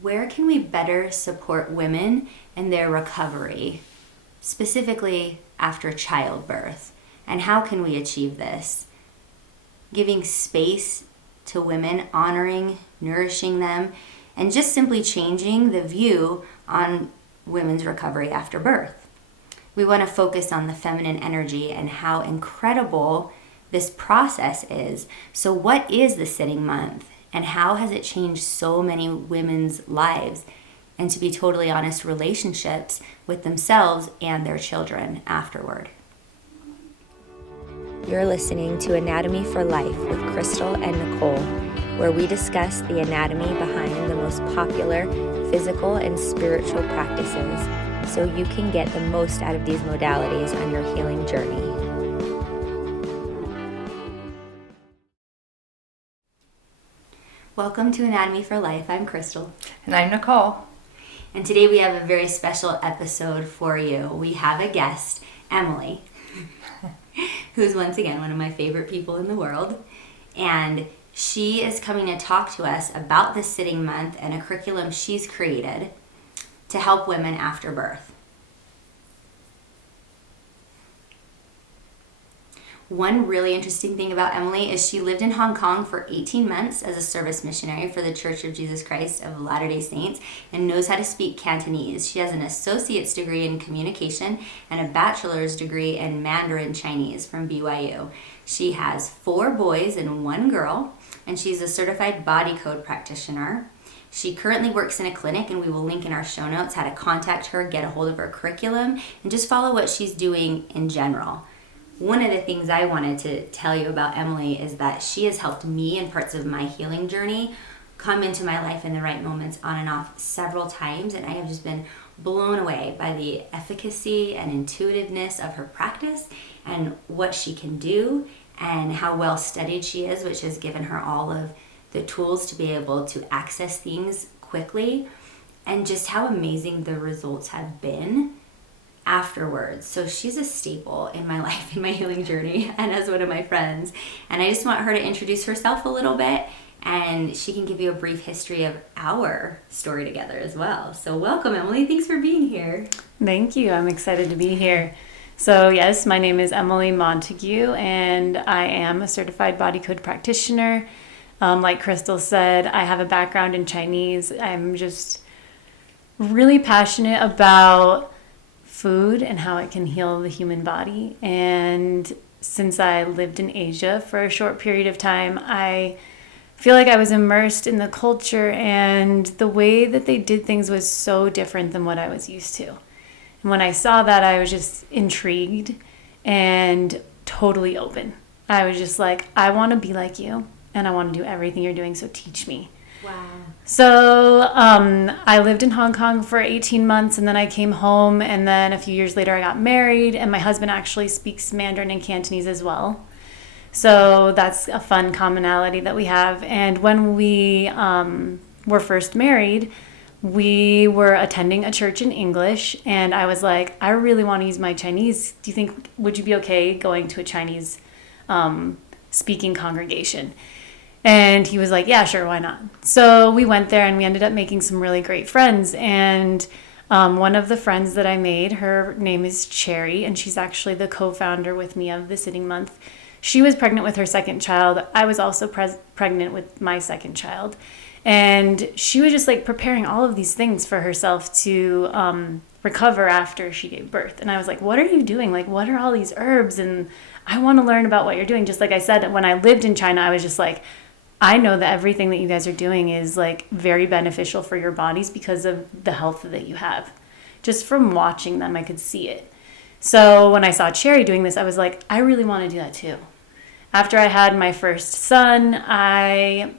where can we better support women in their recovery, specifically after childbirth? And how can we achieve this? Giving space to women, honoring, nourishing them, and just simply changing the view on women's recovery after birth. We want to focus on the feminine energy and how incredible this process is. So what is the sitting month, and how has it changed so many women's lives, and to be totally honest, relationships with themselves and their children afterward? You're listening to Anatomy for Life with Crystal and Nicole, where we discuss the anatomy behind the most popular physical and spiritual practices so you can get the most out of these modalities on your healing journey. Welcome to Anatomy for Life. I'm Crystal. And I'm Nicole. And today we have a very special episode for you. We have a guest, Emily, who's once again one of my favorite people in the world. And she is coming to talk to us about the sitting month and a curriculum she's created to help women after birth. One really interesting thing about Emily is she lived in Hong Kong for 18 months as a service missionary for the Church of Jesus Christ of Latter-day Saints and knows how to speak Cantonese. She has an associate's degree in communication and a bachelor's degree in Mandarin Chinese from BYU. She has 4 boys and 1 girl, and she's a certified body code practitioner. She currently works in a clinic, and we will link in our show notes how to contact her, get a hold of her curriculum, and just follow what she's doing in general. One of the things I wanted to tell you about Emily is that she has helped me in parts of my healing journey come into my life in the right moments on and off several times, and I have just been blown away by the efficacy and intuitiveness of her practice and what she can do and how well studied she is, which has given her all of the tools to be able to access things quickly, and just how amazing the results have been afterwards. So she's a staple in my life, in my healing journey, and as one of my friends. And I just want her to introduce herself a little bit, and she can give you a brief history of our story together as well. So welcome, Emily. Thanks for being here. Thank you. I'm excited to be here. So yes, my name is Emily Montague, and I am a certified body code practitioner. Like Crystal said, I have a background in Chinese. I'm just really passionate about food and how it can heal the human body. And since I lived in Asia for a short period of time, I feel like I was immersed in the culture, and the way that they did things was so different than what I was used to. And when I saw that, I was just intrigued and totally open. I was just like, I want to be like you, and I want to do everything you're doing, so teach me. Wow. So I lived in Hong Kong for 18 months, and then I came home, and then a few years later I got married, and my husband actually speaks Mandarin and Cantonese as well. So that's a fun commonality that we have. And when we were first married, we were attending a church in English, and I was like, I really want to use my Chinese. Would you be okay going to a Chinese speaking congregation? And he was like, yeah, sure, why not? So we went there, and we ended up making some really great friends. And one of the friends that I made, her name is Cherry, and she's actually the co-founder with me of the Sitting Month. She was pregnant with her second child. I was also pregnant with my second child. And she was just like preparing all of these things for herself to recover after she gave birth. And I was like, what are you doing? Like, what are all these herbs? And I want to learn about what you're doing. Just like I said, when I lived in China, I was just like, I know that everything that you guys are doing is like very beneficial for your bodies because of the health that you have. Just from watching them, I could see it. So when I saw Cherry doing this, I was like, I really want to do that too. After I had my first son, I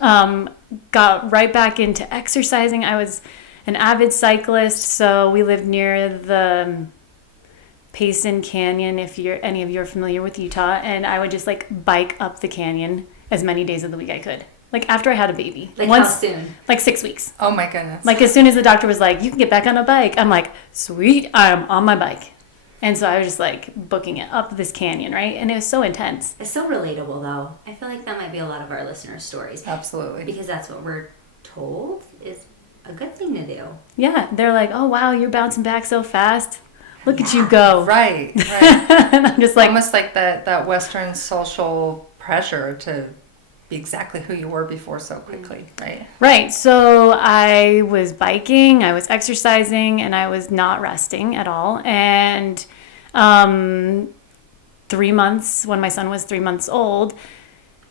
got right back into exercising. I was an avid cyclist, so we lived near the Payson Canyon, if any of you are familiar with Utah, and I would just like bike up the canyon as many days of the week I could. Like after I had a baby. Like how soon? Like 6 weeks. Oh my goodness. Like as soon as the doctor was like, you can get back on a bike. I'm like, sweet, I'm on my bike. And so I was just like booking it up this canyon, right? And it was so intense. It's so relatable though. I feel like that might be a lot of our listeners' stories. Absolutely. Because that's what we're told is a good thing to do. Yeah, they're like, oh wow, you're bouncing back so fast. Look at you go. Right. And I'm just like, almost like that Western social pressure to be exactly who you were before so quickly, right? right. So I was biking, I was exercising, and I was not resting at all. And 3 months, when my son was 3 months old,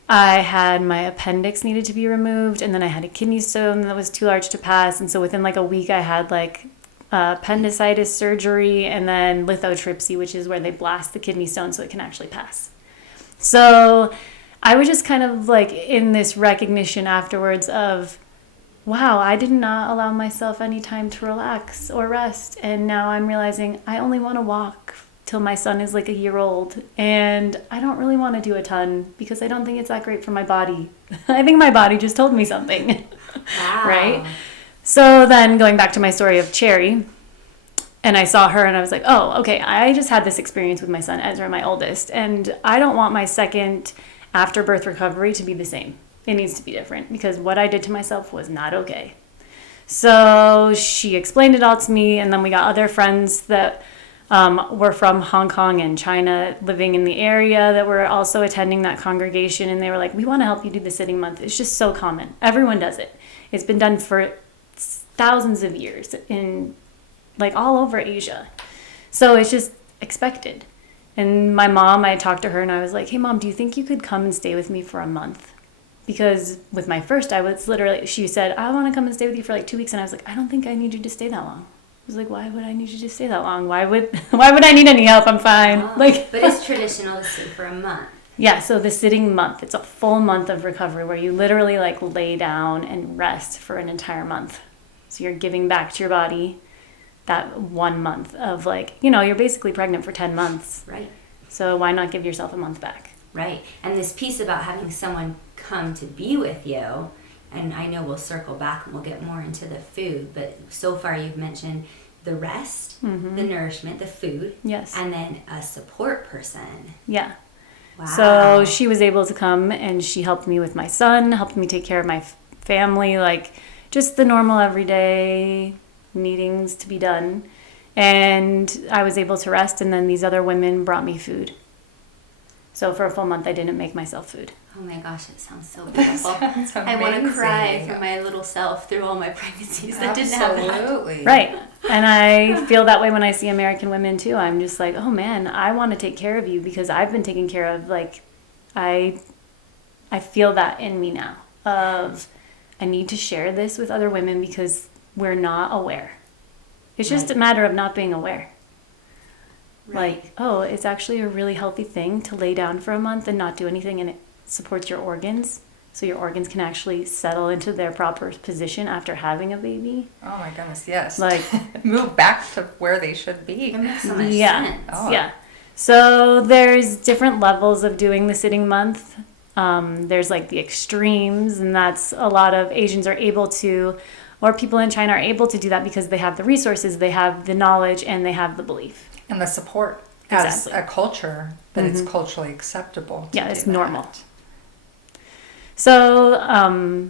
I had my appendix needed to be removed, and then I had a kidney stone that was too large to pass. And so within like a week, I had like appendicitis surgery and then lithotripsy, which is where they blast the kidney stone so it can actually pass. So I was just kind of like in this recognition afterwards of, wow, I did not allow myself any time to relax or rest. And now I'm realizing I only want to walk till my son is like a year old. And I don't really want to do a ton because I don't think it's that great for my body. I think my body just told me something. Wow. Right? So then going back to my story of Cherry, and I saw her and I was like, oh, okay, I just had this experience with my son, Ezra, my oldest. And I don't want my second after birth recovery to be the same. It needs to be different because what I did to myself was not okay. So she explained it all to me, and then we got other friends that were from Hong Kong and China living in the area that were also attending that congregation, and they were like, we want to help you do the sitting month. It's just so common. Everyone does it. It's been done for thousands of years in like all over Asia. So it's just expected. And my mom, I talked to her and I was like, hey mom, do you think you could come and stay with me for a month? Because with my first, I was literally, she said, I want to come and stay with you for like 2 weeks. And I was like, I don't think I need you to stay that long. I was like, why would I need you to stay that long? Why would I need any help? I'm fine. Oh, Like, but it's traditional to sit for a month. yeah, so the sitting month, it's a full month of recovery where you literally like lay down and rest for an entire month. So you're giving back to your body that 1 month of like, you're basically pregnant for 10 months. Right. So why not give yourself a month back? Right. And this piece about having someone come to be with you, and I know we'll circle back and we'll get more into the food, but so far you've mentioned the rest, the nourishment, the food, Yes. and then a support person. Yeah. Wow. So she was able to come and she helped me with my son, helped me take care of my family, like just the normal everyday needings to be done. And I was able to rest, and then these other women brought me food. So for a full month, I didn't make myself food. Oh my gosh, it sounds so beautiful. Sounds I want to amazing. cry for my little self through all my pregnancies that didn't have that. Absolutely. Right. And I feel that way when I see American women too. I'm just like, oh man, I want to take care of you because I've been taken care of. Like, I feel that in me now of I need to share this with other women because we're not aware. It's just Right. a matter of not being aware. Right. Like, oh, it's actually a really healthy thing to lay down for a month and not do anything, and it supports your organs. So your organs can actually settle into their proper position after having a baby. Oh my goodness, yes. Like, move back to where they should be. It makes so much yeah. sense. Oh. Yeah. So there's different levels of doing the sitting month. There's like the extremes, and that's a lot of Asians are able to, or people in China are able to do that because they have the resources, they have the knowledge, and they have the belief. And the support as Exactly. a culture that it's culturally acceptable. To Yeah, do it's that. normal. So,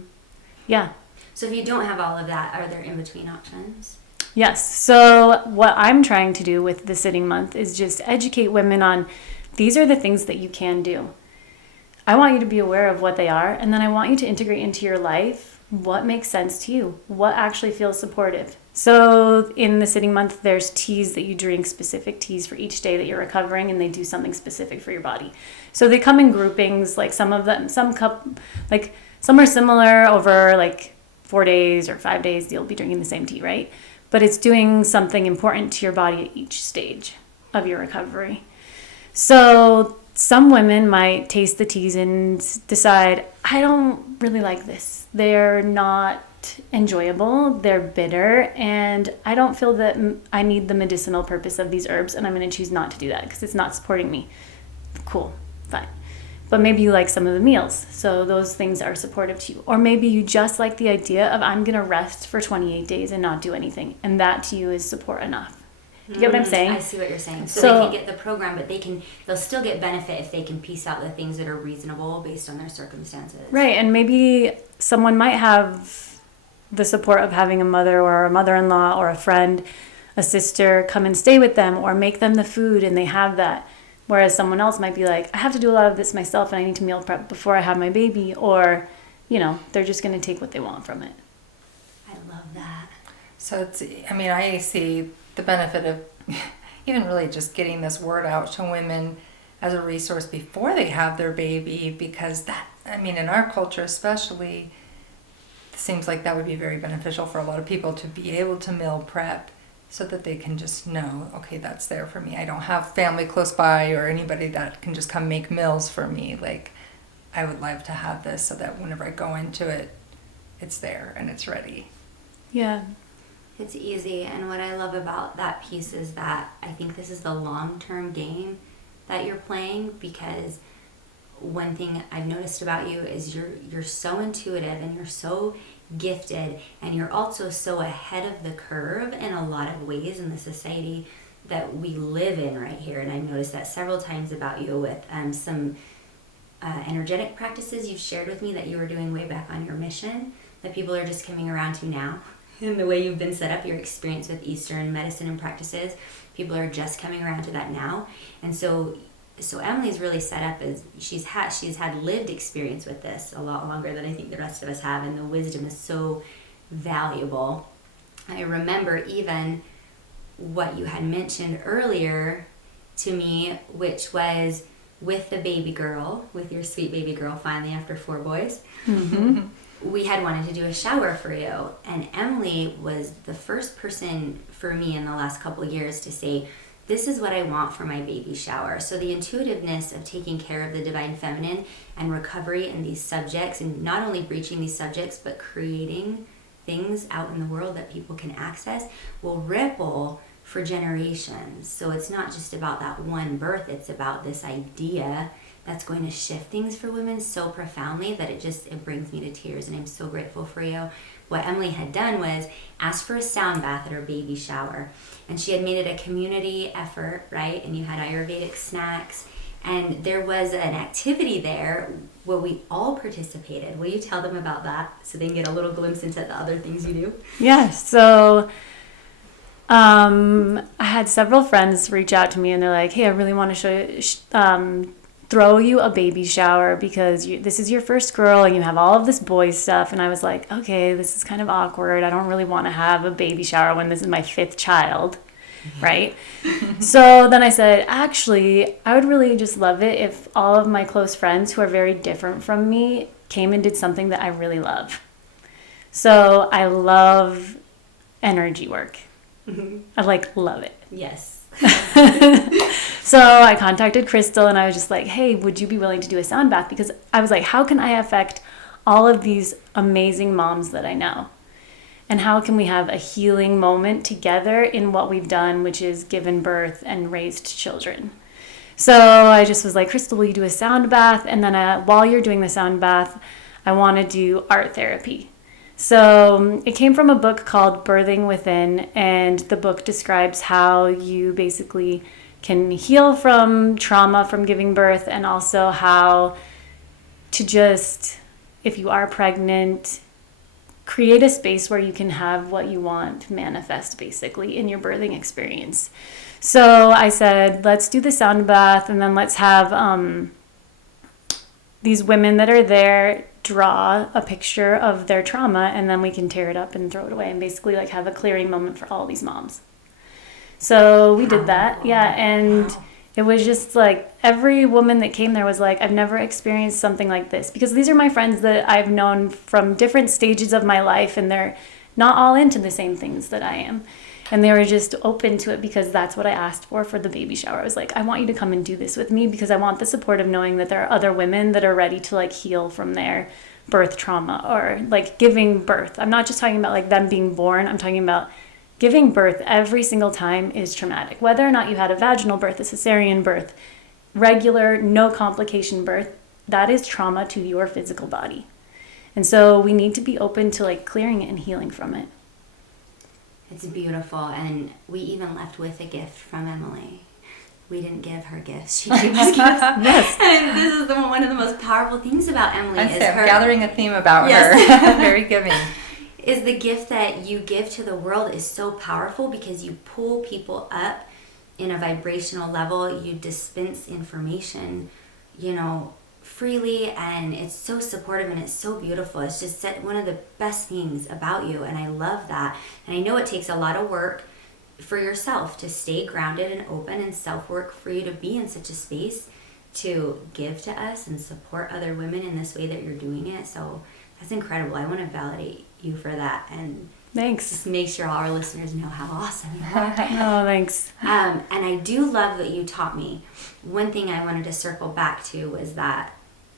yeah. So if you don't have all of that, are there in-between options? Yes. So what I'm trying to do with the sitting month is just educate women on these are the things that you can do. I want you to be aware of what they are, and then I want you to integrate into your life what makes sense to you, what actually feels supportive. So in the sitting month, there's teas that you drink, specific teas for each day that you're recovering, and they do something specific for your body. So they come in groupings, like some of them, some are similar over like 4 days or 5 days, you'll be drinking the same tea, right? But it's doing something important to your body at each stage of your recovery. So some women might taste the teas and decide, I don't really like this. They're not enjoyable, they're bitter, and I don't feel that I need the medicinal purpose of these herbs, and I'm going to choose not to do that because it's not supporting me. Cool, fine. But maybe you like some of the meals, so those things are supportive to you. Or maybe you just like the idea of I'm going to rest for 28 days and not do anything, and that to you is support enough. Do you get what I'm saying? I see what you're saying. So they can get the program, but they'll still get benefit if they can piece out the things that are reasonable based on their circumstances. Right, and maybe someone might have the support of having a mother or a mother-in-law or a friend, a sister come and stay with them or make them the food, and they have that. Whereas someone else might be like, I have to do a lot of this myself and I need to meal prep before I have my baby, or, they're just going to take what they want from it. I love that. So I see the benefit of even really just getting this word out to women as a resource before they have their baby, because in our culture especially, it seems like that would be very beneficial for a lot of people to be able to meal prep so that they can just know, okay, that's there for me. I don't have family close by or anybody that can just come make meals for me. Like, I would love to have this so that whenever I go into it, it's there and it's ready. Yeah. It's easy, and what I love about that piece is that I think this is the long-term game that you're playing, because one thing I've noticed about you is you're so intuitive and you're so gifted, and you're also so ahead of the curve in a lot of ways in the society that we live in right here. And I've noticed that several times about you with some energetic practices you've shared with me that you were doing way back on your mission that people are just coming around to now. In the way you've been set up, your experience with Eastern medicine and practices, people are just coming around to that now. And so Emily's really set up as she's had lived experience with this a lot longer than I think the rest of us have, and the wisdom is so valuable. I remember even what you had mentioned earlier to me, which was with the baby girl, with your sweet baby girl finally after 4 boys. Mm-hmm. We had wanted to do a shower for you, and Emily was the first person for me in the last couple of years to say, this is what I want for my baby shower. So the intuitiveness of taking care of the divine feminine and recovery in these subjects, and not only breaching these subjects, but creating things out in the world that people can access, will ripple for generations. So it's not just about that one birth, it's about this idea that's going to shift things for women so profoundly that it brings me to tears, and I'm so grateful for you. What Emily had done was asked for a sound bath at her baby shower, and she had made it a community effort, right? And you had Ayurvedic snacks, and there was an activity there where we all participated. Will you tell them about that so they can get a little glimpse into the other things you do? Yeah, so I had several friends reach out to me, and they're like, hey, I really want to throw you a baby shower because this is your first girl and you have all of this boy stuff. And I was like, okay, this is kind of awkward. I don't really want to have a baby shower when this is my 5th child, right? So then I said, actually, I would really just love it if all of my close friends who are very different from me came and did something that I really love. So I love energy work. Mm-hmm. I love it. Yes. So I contacted Crystal and I was just like, hey, would you be willing to do a sound bath? Because I was like, how can I affect all of these amazing moms that I know? And how can we have a healing moment together in what we've done, which is given birth and raised children? So I just was like, Crystal, will you do a sound bath? And then while you're doing the sound bath, I want to do art therapy. So it came from a book called Birthing Within, and the book describes how you basically can heal from trauma from giving birth, and also how to just, if you are pregnant, create a space where you can have what you want manifest basically in your birthing experience. So I said, let's do the sound bath, and then let's have these women that are there draw a picture of their trauma, and then we can tear it up and throw it away and basically have a clearing moment for all these moms. So we did that. Yeah. And it was just every woman that came there was like, I've never experienced something like this, because these are my friends that I've known from different stages of my life, and they're not all into the same things that I am. And they were just open to it because that's what I asked for the baby shower. I was like, I want you to come and do this with me because I want the support of knowing that there are other women that are ready to heal from their birth trauma or giving birth. I'm not just talking about them being born. I'm talking about giving birth every single time is traumatic. Whether or not you had a vaginal birth, a cesarean birth, regular, no complication birth, that is trauma to your physical body. And so we need to be open to clearing it and healing from it. It's beautiful, and we even left with a gift from Emily. We didn't give her gifts; she gave us gifts. Yes, and this is one of the most powerful things about Emily. I'm gathering a theme about her. Very giving. is the gift that you give to the world is so powerful because you pull people up in a vibrational level. You dispense information, freely, and it's so supportive and it's so beautiful. It's just one of the best things about you, and I love that. And I know it takes a lot of work for yourself to stay grounded and open, and self-work for you to be in such a space to give to us and support other women in this way that you're doing it. So that's incredible. I want to validate you for that, and Thanks. just make sure all our listeners know how awesome you are. Oh, thanks. And I do love that you taught me. One thing I wanted to circle back to was that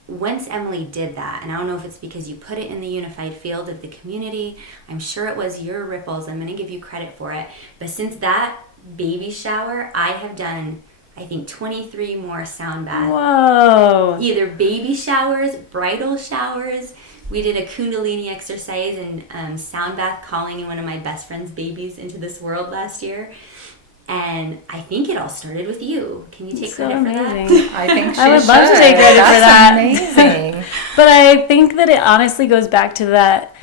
once Emily did that, and I don't know if it's because you put it in the unified field of the community, I'm sure it was your ripples, I'm going to give you credit for it, but since that baby shower, I have done, I think, 23 more sound baths. Whoa. Either baby showers, bridal showers. We did a Kundalini exercise and sound bath calling one of my best friend's babies into this world last year. And I think it all started with you. Can you take credit for that? I think she I would should. love to take credit for that. Amazing. But I think that it honestly goes back to that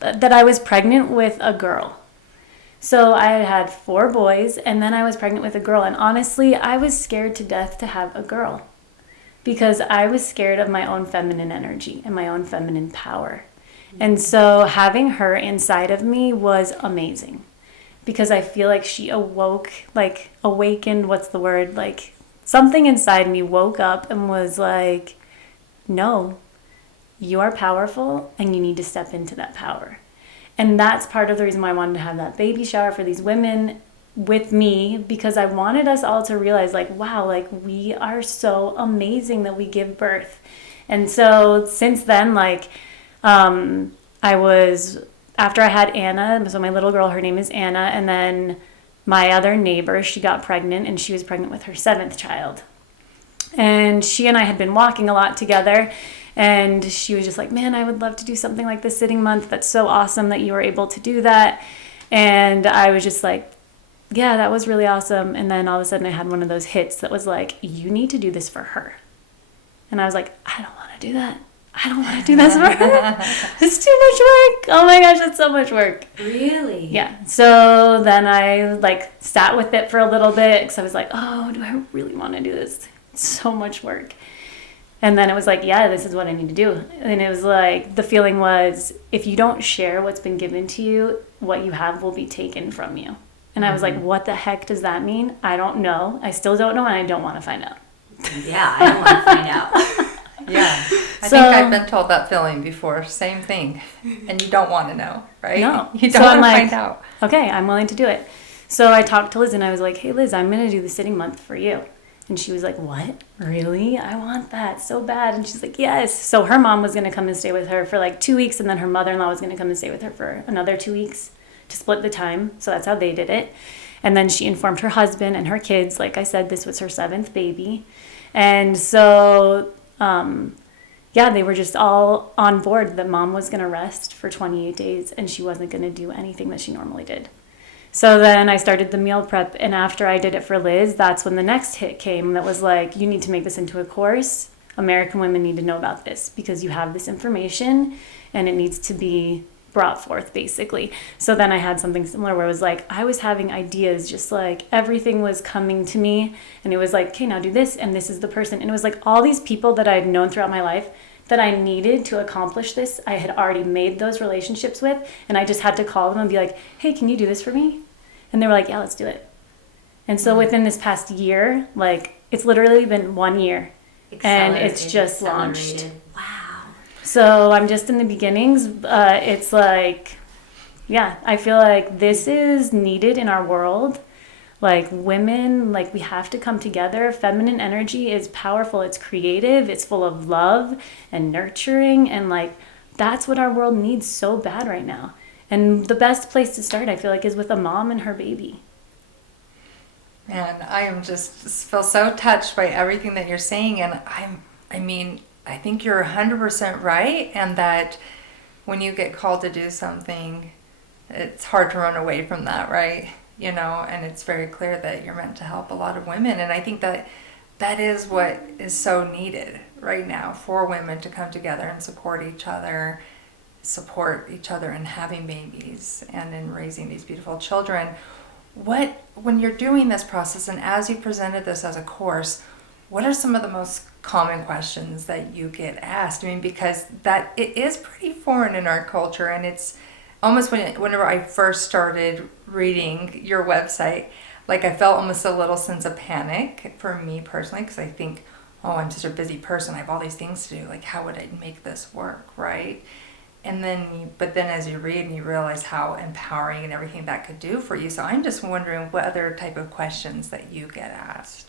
I was pregnant with a girl. So I had 4 boys, and then I was pregnant with a girl. And honestly, I was scared to death to have a girl because I was scared of my own feminine energy and my own feminine power. And so having her inside of me was amazing because I feel like she awakened, what's the word? Like something inside me woke up and was like, no, you are powerful and you need to step into that power. And that's part of the reason why I wanted to have that baby shower for these women with me, because I wanted us all to realize like, wow, like we are so amazing that we give birth. And so since then, like, after I had Anna, so my little girl, her name is Anna, and then my other neighbor, she got pregnant, and she was pregnant with her 7th child. And she and I had been walking a lot together, and she was just like, man, I would love to do something like the Sitting Month. That's so awesome that you were able to do that. And I was just like, yeah, that was really awesome. And then all of a sudden I had one of those hits that was like, you need to do this for her. And I was like, I don't want to do that. I don't want to do this for her. It's too much work. Oh my gosh, it's so much work. Really? Yeah. So then I sat with it for a little bit because I was like, oh, do I really want to do this? It's so much work. And then it was like, yeah, this is what I need to do. And it was like, the feeling was, if you don't share what's been given to you, what you have will be taken from you. And I was like, what the heck does that mean? I don't know. I still don't know, and I don't want to find out. Yeah, I don't want to find out. Yeah. I think I've been told that feeling before. Same thing. And you don't want to know, right? No. You don't want to find out. Okay, I'm willing to do it. So I talked to Liz, and I was like, hey, Liz, I'm going to do the Sitting Month for you. And she was like, what? Really? I want that so bad. And she's like, yes. So her mom was going to come and stay with her for 2 weeks, and then her mother-in-law was going to come and stay with her for another 2 weeks to split the time. So that's how they did it. And then she informed her husband and her kids. Like I said, this was her 7th baby. And so, they were just all on board that mom was going to rest for 28 days and she wasn't going to do anything that she normally did. So then I started the meal prep, and after I did it for Liz, that's when the next hit came that was like, you need to make this into a course. American women need to know about this because you have this information and it needs to be brought forth, basically. So then I had something similar where it was like, I was having ideas, just like everything was coming to me, and it was like, okay, now do this, and this is the person. And it was like all these people that I had known throughout my life that I needed to accomplish this, I had already made those relationships with, and I just had to call them and be like, hey, can you do this for me? And they were like, yeah, let's do it. And so within this past year, it's literally been 1 year, and it's just launched. Wow. So I'm just in the beginnings. It's like, yeah, I feel like this is needed in our world. Women, we have to come together. Feminine energy is powerful. It's creative. It's full of love and nurturing. And that's what our world needs so bad right now. And the best place to start, I feel like, is with a mom and her baby. Man, I am just feel so touched by everything that you're saying. And I think you're 100% right. And that when you get called to do something, it's hard to run away from that, right? And it's very clear that you're meant to help a lot of women. And I think that is what is so needed right now, for women to come together and support each other support each other in having babies and in raising these beautiful children. When you're doing this process, and as you presented this as a course, what are some of the most common questions that you get asked? I mean, because that it is pretty foreign in our culture, and it's almost whenever I first started reading your website, like I felt almost a little sense of panic for me personally, because I think, oh, I'm such a busy person, I have all these things to do, like how would I make this work, right? And then, but then as you read and you realize how empowering and everything that could do for you. So I'm just wondering what other type of questions that you get asked.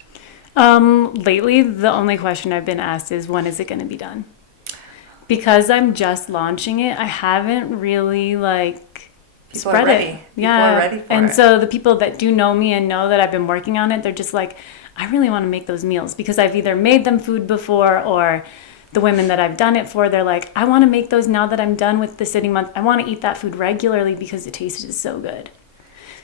Lately, the only question I've been asked is, when is it going to be done? Because I'm just launching it, I haven't really spread it. Yeah. People are ready for and it. so the people that do know me and know that I've been working on it, they're just like, I really want to make those meals, because I've either made them food before, or the women that I've done it for, they're like, I want to make those now that I'm done with the sitting month. I want to eat that food regularly because it tasted so good.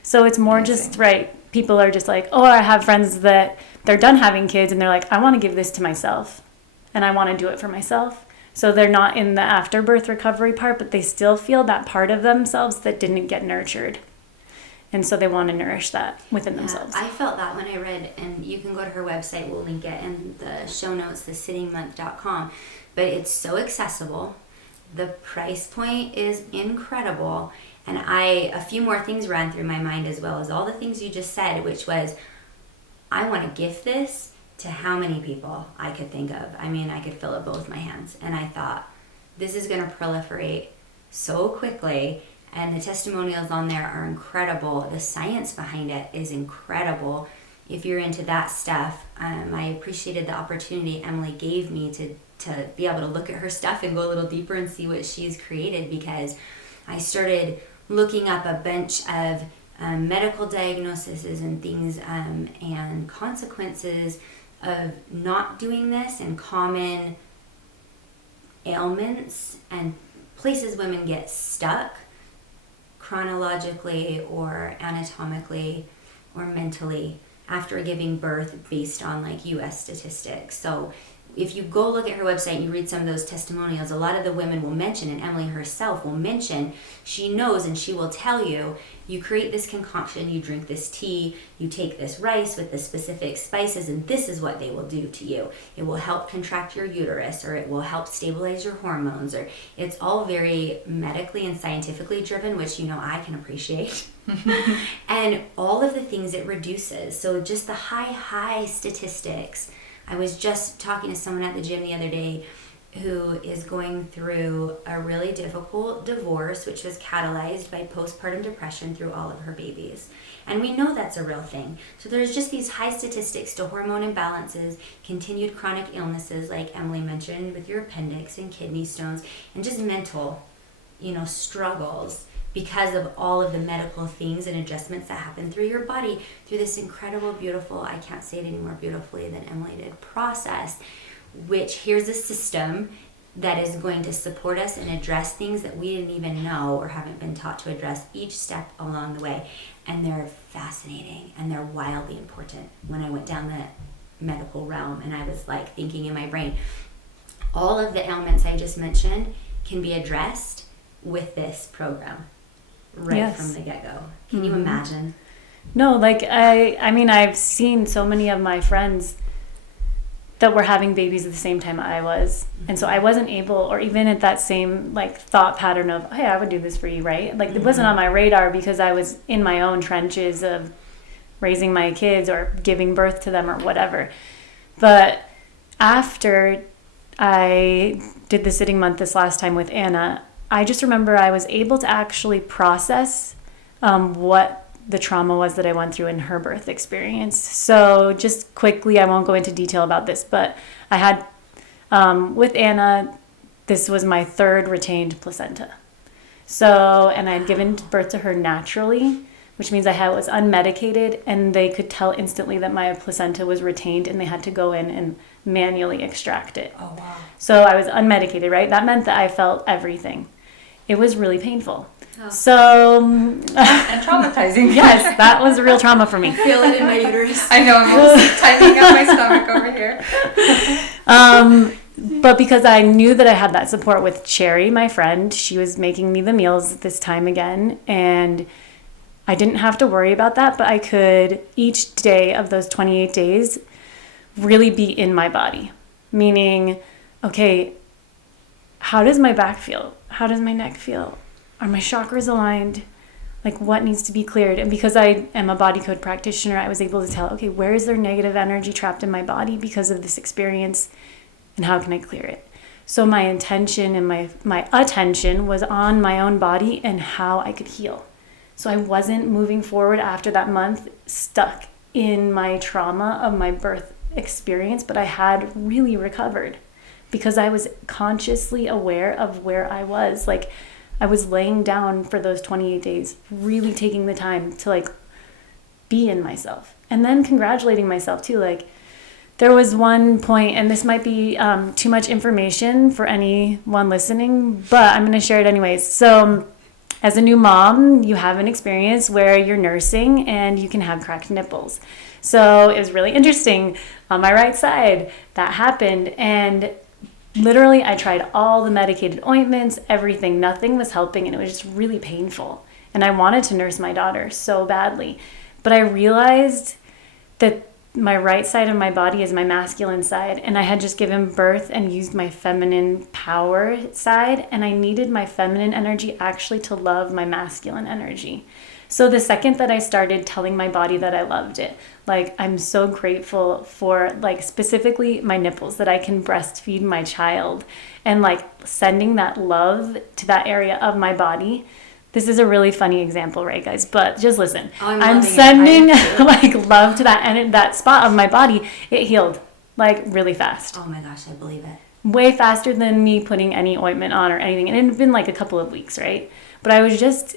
So it's more just, right, people are just like, oh, I have friends that they're done having kids and they're like, I want to give this to myself and I want to do it for myself. So they're not in the afterbirth recovery part, but they still feel that part of themselves that didn't get nurtured. And so they want to nourish that within themselves. I felt that when I read, and you can go to her website, we'll link it in the show notes, thesittingmonth.com, but it's so accessible. The price point is incredible. And a few more things ran through my mind, as well as all the things you just said, which was, I want to gift this to how many people I could think of. I mean, I could fill up both my hands. And I thought, this is going to proliferate so quickly. And the testimonials on there are incredible. The science behind it is incredible. If you're into that stuff, I appreciated the opportunity Emily gave me to be able to look at her stuff and go a little deeper and see what she's created, because I started looking up a bunch of medical diagnoses and things and consequences of not doing this, and common ailments and places women get stuck chronologically or anatomically or mentally after giving birth, based on US statistics. So if you go look at her website and you read some of those testimonials, a lot of the women will mention, and Emily herself will mention, she knows and she will tell you, you create this concoction, you drink this tea, you take this rice with the specific spices, and this is what they will do to you. It will help contract your uterus, or it will help stabilize your hormones, or it's all very medically and scientifically driven, which I can appreciate. And all of the things it reduces. So just the high statistics. I was just talking to someone at the gym the other day who is going through a really difficult divorce, which was catalyzed by postpartum depression through all of her babies. And we know that's a real thing. So there's just these high statistics to hormone imbalances, continued chronic illnesses like Emily mentioned with your appendix and kidney stones, and just mental, struggles, because of all of the medical things and adjustments that happen through your body through this incredible, beautiful, I can't say it any more beautifully than Emily did, process, which here's a system that is going to support us and address things that we didn't even know or haven't been taught to address each step along the way. And they're fascinating and they're wildly important. When I went down the medical realm and I was thinking in my brain, all of the ailments I just mentioned can be addressed with this program. Right from the get-go. Can you imagine? No, I mean, I've seen so many of my friends that were having babies at the same time I was. And so I wasn't able, or even at that same thought pattern of, hey, I would do this for you, right? It wasn't on my radar because I was in my own trenches of raising my kids or giving birth to them or whatever. But after I did the sitting month this last time with Anna, I just remember I was able to actually process what the trauma was that I went through in her birth experience. So just quickly, I won't go into detail about this, but I had, with Anna, this was my third retained placenta. So, and I had given birth to her naturally, which means was unmedicated, and they could tell instantly that my placenta was retained, and they had to go in and manually extract it. Oh, wow. So I was unmedicated, right? That meant that I felt everything. It was really painful. Oh. So... and traumatizing. Yes, that was a real trauma for me. I feel it in my uterus. I know, I'm almost tightening up my stomach over here. But because I knew that I had that support with Cherry, my friend, she was making me the meals this time again. And I didn't have to worry about that, but I could each day of those 28 days really be in my body. Meaning, okay, how does my back feel? How does my neck feel? Are my chakras aligned? Like, what needs to be cleared? And because I am a body code practitioner, I was able to tell, okay, where is there negative energy trapped in my body because of this experience? And how can I clear it? So my intention and my attention was on my own body and how I could heal. So I wasn't moving forward after that month stuck in my trauma of my birth experience, but I had really recovered because I was consciously aware of where I was. Like, I was laying down for those 28 days, really taking the time to like be in myself, and then congratulating myself too. Like, there was one point, and this might be too much information for anyone listening, but I'm going to share it anyways. So as a new mom, you have an experience where you're nursing and you can have cracked nipples. So it was really interesting. On my right side, that happened. And literally, I tried all the medicated ointments, everything. Nothing was helping, and it was just really painful. And I wanted to nurse my daughter so badly. But I realized that my right side of my body is my masculine side, and I had just given birth and used my feminine power side, and I needed my feminine energy actually to love my masculine energy. So the second that I started telling my body that I loved it, like, I'm so grateful for, like, specifically my nipples, that I can breastfeed my child, and like sending that love to that area of my body. This is a really funny example, right, guys? But just listen. I'm sending like love to that spot of my body. It healed like really fast. Oh my gosh, I believe it. Way faster than me putting any ointment on or anything. And it had been like a couple of weeks, right? But I was just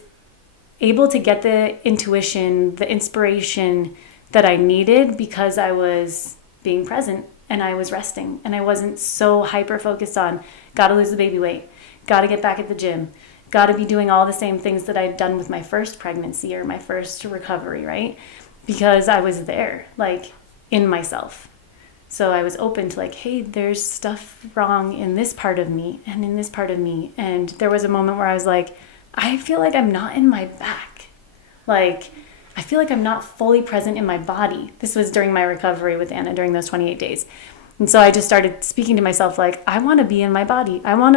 able to get the intuition, the inspiration that I needed because I was being present and I was resting. And I wasn't so hyper focused on, gotta lose the baby weight, gotta get back at the gym, got to be doing all the same things that I'd done with my first pregnancy or my first recovery, right? Because I was there, like, in myself. So I was open to like, hey, there's stuff wrong in this part of me and in this part of me. And there was a moment where I was like, I feel like I'm not in my back. Like, I feel like I'm not fully present in my body. This was during my recovery with Anna during those 28 days. And so I just started speaking to myself like, I want to be in my body. I want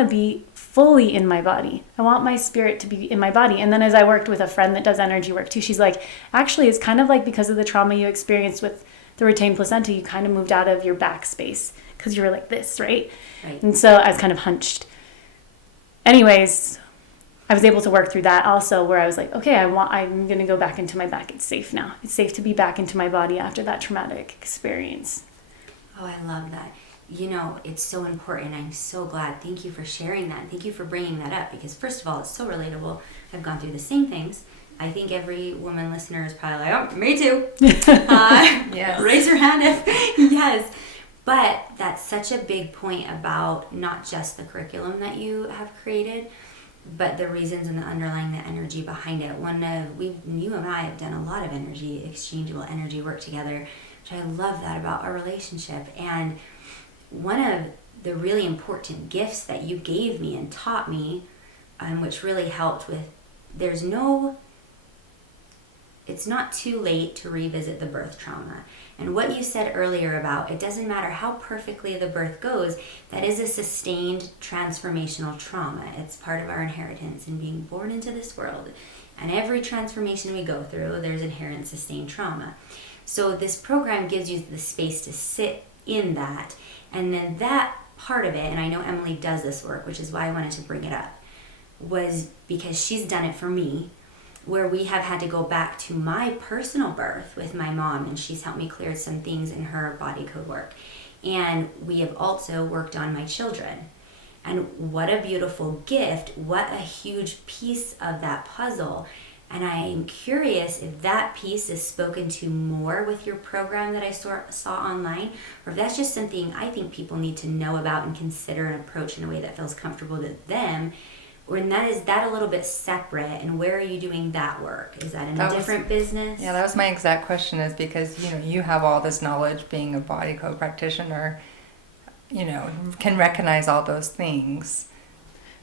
to be fully in my body. I want my spirit to be in my body. And then as I worked with a friend that does energy work too, she's like, actually, it's kind of like because of the trauma you experienced with the retained placenta, you kind of moved out of your back space because you were like this, right? And so I was kind of hunched. Anyways, I was able to work through that also, where I was like, okay, I'm going to go back into my back. It's safe now. It's safe to be back into my body after that traumatic experience. Oh, I love that. You know, it's so important. I'm so glad. Thank you for sharing that. Thank you for bringing that up because, first of all, it's so relatable. I've gone through the same things. I think every woman listener is probably like, oh, me too. Yes. Raise your hand if yes. But that's such a big point about not just the curriculum that you have created, but the reasons and the underlying the energy behind it. You and I have done a lot of exchangeable energy work together, which I love that about our relationship. And one of the really important gifts that you gave me and taught me, which really helped with, it's not too late to revisit the birth trauma. And what you said earlier about, it doesn't matter how perfectly the birth goes, that is a sustained transformational trauma. It's part of our inheritance in being born into this world. And every transformation we go through, there's inherent sustained trauma. So this program gives you the space to sit in that. And then that part of it, and I know Emily does this work, which is why I wanted to bring it up, was because she's done it for me, where we have had to go back to my personal birth with my mom, and she's helped me clear some things in her body code work. And we have also worked on my children. And what a beautiful gift, what a huge piece of that puzzle. And I'm curious if that piece is spoken to more with your program that I saw online, or if that's just something I think people need to know about and consider and approach in a way that feels comfortable to them. Or is that a little bit separate, and where are you doing that work? Is that in a different business? Yeah, that was my exact question, is because you have all this knowledge being a body code practitioner, can recognize all those things.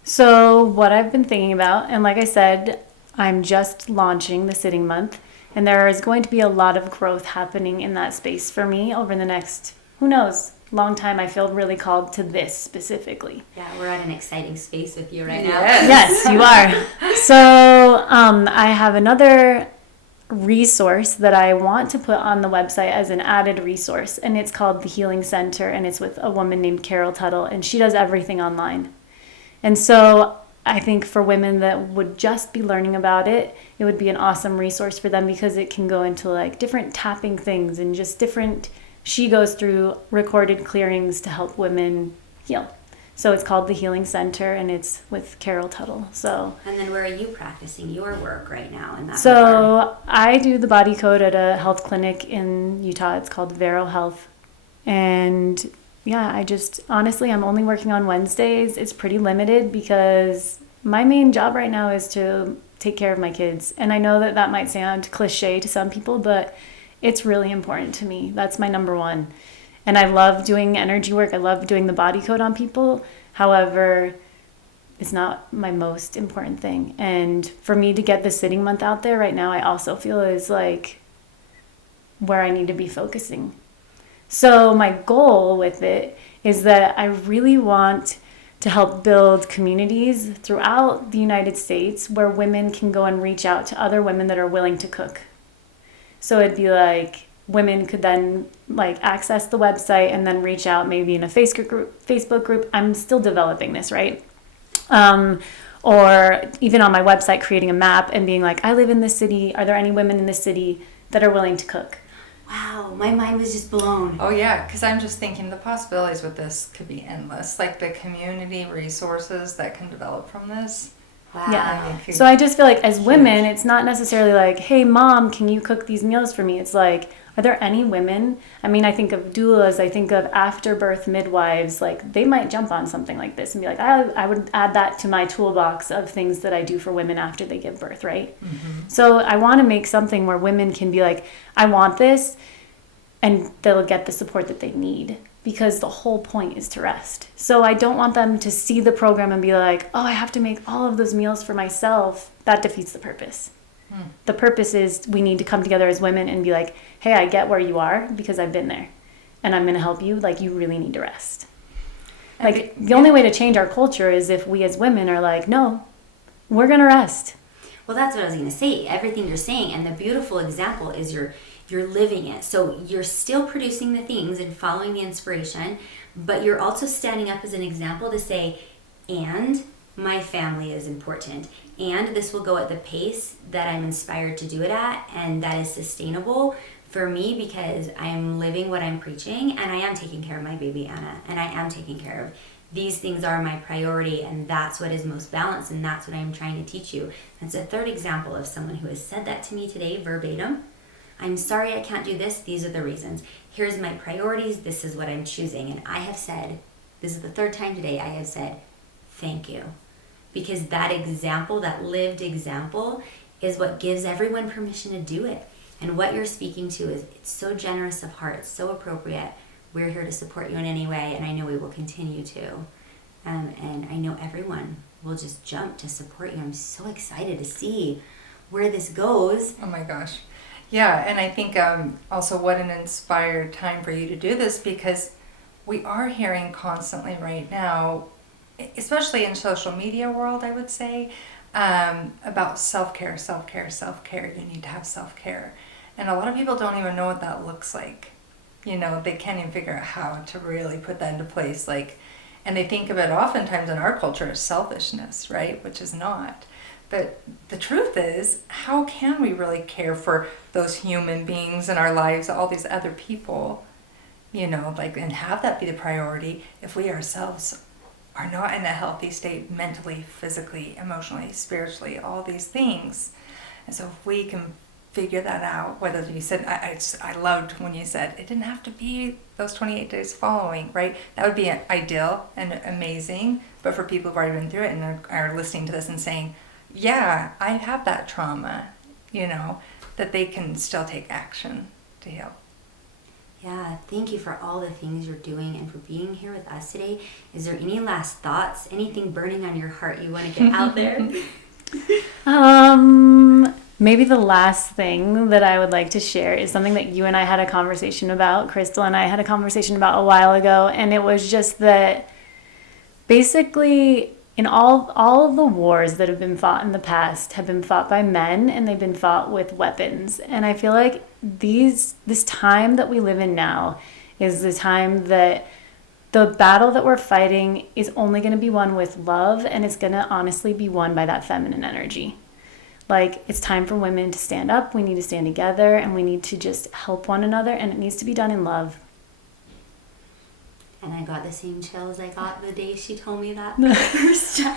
So what I've been thinking about, and like I said, I'm just launching the Sitting Month, and there is going to be a lot of growth happening in that space for me over the next, who knows, long time. I feel really called to this specifically. Yeah, we're at an exciting space with you right now. Yes, you are. So I have another resource that I want to put on the website as an added resource, and it's called the Healing Center, and it's with a woman named Carol Tuttle, and she does everything online. And so I think for women that would just be learning about it, it would be an awesome resource for them because it can go into like different tapping things and just different, she goes through recorded clearings to help women heal. So it's called the Healing Center, and it's with Carol Tuttle. So. And then where are you practicing your work right now in that regard? So I do the body code at a health clinic in Utah. It's called Vero Health. And yeah, honestly, I'm only working on Wednesdays. It's pretty limited because my main job right now is to take care of my kids. And I know that might sound cliche to some people, but it's really important to me. That's my number one. And I love doing energy work. I love doing the body code on people. However, it's not my most important thing. And for me to get the Sitting Month out there right now, I also feel is like where I need to be focusing. So my goal with it is that I really want to help build communities throughout the United States where women can go and reach out to other women that are willing to cook. So it'd be like women could then like access the website and then reach out maybe in a Facebook group. I'm still developing this, right? Or even on my website, creating a map and being like, I live in this city. Are there any women in this city that are willing to cook? Wow, my mind was just blown. Oh yeah, because I'm just thinking the possibilities with this could be endless. Like the community resources that can develop from this. Wow. Yeah. So I just feel like as women, it's not necessarily like, hey, mom, can you cook these meals for me? It's like, are there any women? I mean, I think of doulas, I think of afterbirth midwives, like they might jump on something like this and be like, I would add that to my toolbox of things that I do for women after they give birth, right? Mm-hmm. So I want to make something where women can be like, I want this, and they'll get the support that they need. Because the whole point is to rest. So I don't want them to see the program and be like, oh, I have to make all of those meals for myself. That defeats the purpose. The purpose is we need to come together as women and be like, hey, I get where you are because I've been there. And I'm going to help you. Like, you really need to rest. Like, the only way to change our culture is if we as women are like, no, we're going to rest. Well, that's what I was going to say. Everything you're saying, and the beautiful example is you're living it. So you're still producing the things and following the inspiration, but you're also standing up as an example to say, and my family is important, and this will go at the pace that I'm inspired to do it at, and that is sustainable for me because I am living what I'm preaching, and I am taking care of my baby Anna, and I am taking care of these things are my priority, and that's what is most balanced, and that's what I'm trying to teach you. That's a third example of someone who has said that to me today verbatim. I'm sorry I can't do this. These are the reasons. Here's my priorities. This is what I'm choosing. And I have said, this is the third time today, I have said, thank you. Because that example, that lived example, is what gives everyone permission to do it. And what you're speaking to is, it's so generous of heart, it's so appropriate. We're here to support you in any way, and I know we will continue to. And I know everyone will just jump to support you. I'm so excited to see where this goes. Oh my gosh. Yeah, and I think also what an inspired time for you to do this, because we are hearing constantly right now, especially in social media world, I would say, about self-care, self-care, self-care. You need to have self-care. And a lot of people don't even know what that looks like. You know, they can't even figure out how to really put that into place. Like, and they think of it oftentimes in our culture as selfishness, right? Which is not. But the truth is, how can we really care for those human beings in our lives, all these other people, you know, like, and have that be the priority if we ourselves are not in a healthy state mentally, physically, emotionally, spiritually, all these things. And so if we can figure that out, whether you said, I loved when you said it didn't have to be those 28 days following, right? That would be ideal and amazing. But for people who've already been through it and are listening to this and saying, yeah, I have that trauma, you know, that they can still take action to heal. Yeah, thank you for all the things you're doing and for being here with us today. Is there any last thoughts, anything burning on your heart you want to get out there? Maybe the last thing that I would like to share is something that you and I had a conversation about, Crystal and I had a conversation about a while ago, and it was just that basically in all of the wars that have been fought in the past have been fought by men, and they've been fought with weapons. And I feel like this time that we live in now is the time that the battle that we're fighting is only going to be won with love, and it's going to honestly be won by that feminine energy. Like, it's time for women to stand up. We need to stand together, and we need to just help one another, and it needs to be done in love. And I got the same chills I got the day she told me that for the first time.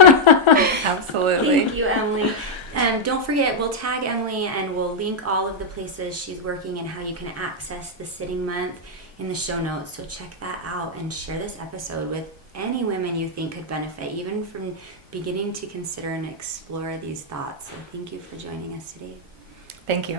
Absolutely. Thank you, Emily. Don't forget, we'll tag Emily and we'll link all of the places she's working and how you can access the Sitting Month in the show notes. So check that out and share this episode with any women you think could benefit, even from beginning to consider and explore these thoughts. So thank you for joining us today. Thank you.